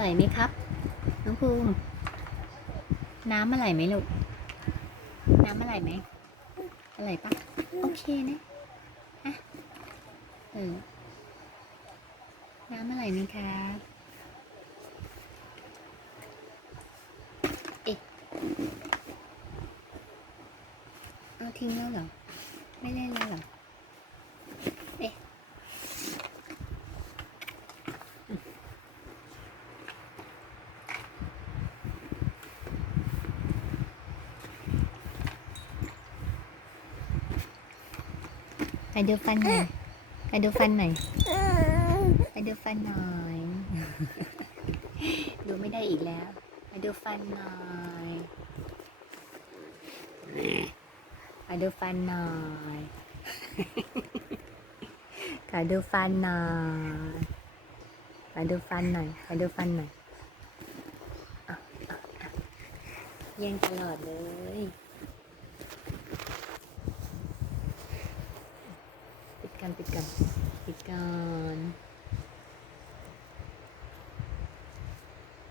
ร่อยไหมครับ น้องภูมิน้ำอร่อยไหมลูก น้ำอร่อยไหมอร่อยปะโอเคนะฮะเออน้ำอร่อยไหมครับเอ๊ะเอาทิ้งแล้วเหรอ ไม่เล่นแล้วเหรอ ไปดูฟันหน่อยไปดูฟันหน่อยไปดูฟันหน่อย ดูไม่ได้อีกแล้ว ไปดูฟันหน่อยไปดูฟันหน่อยขอดูฟันหน่อยขอดูฟันหน่อยขอดูฟันหน่อยเย่งตลอดเลย ปิดกั